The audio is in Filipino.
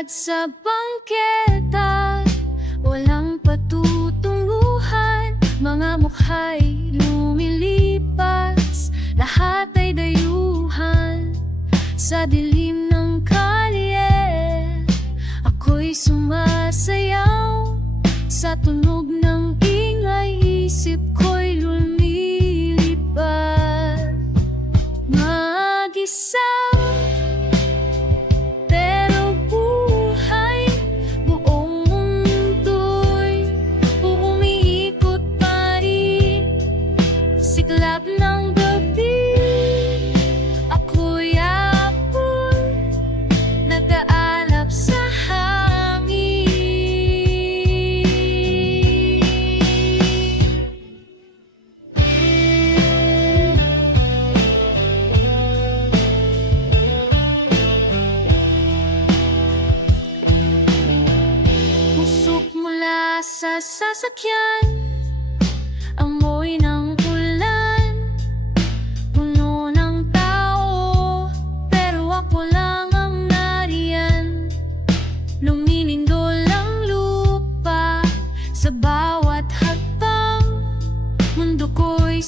Lakad sa bangketa, walang patutunguhan. Mga mukha'y lumilipas, lahat ay dayuhan. Sa dilim ng kalye, ako'y sumasayaw. Sa tunog ng ingay, isip ko'y lumilipad. Mag-isa, pero buhay, buong mundo'y umiikot pa rin. Siklab ng gabi, ako'y apoy, nag-aalap sa hangin. Usok mula sa sasakyan, amoy ng ulan, puno ng tao, pero ako lang ang nariyan. Lumilindol ang lupa sa bawat hakbang, mundo ko'y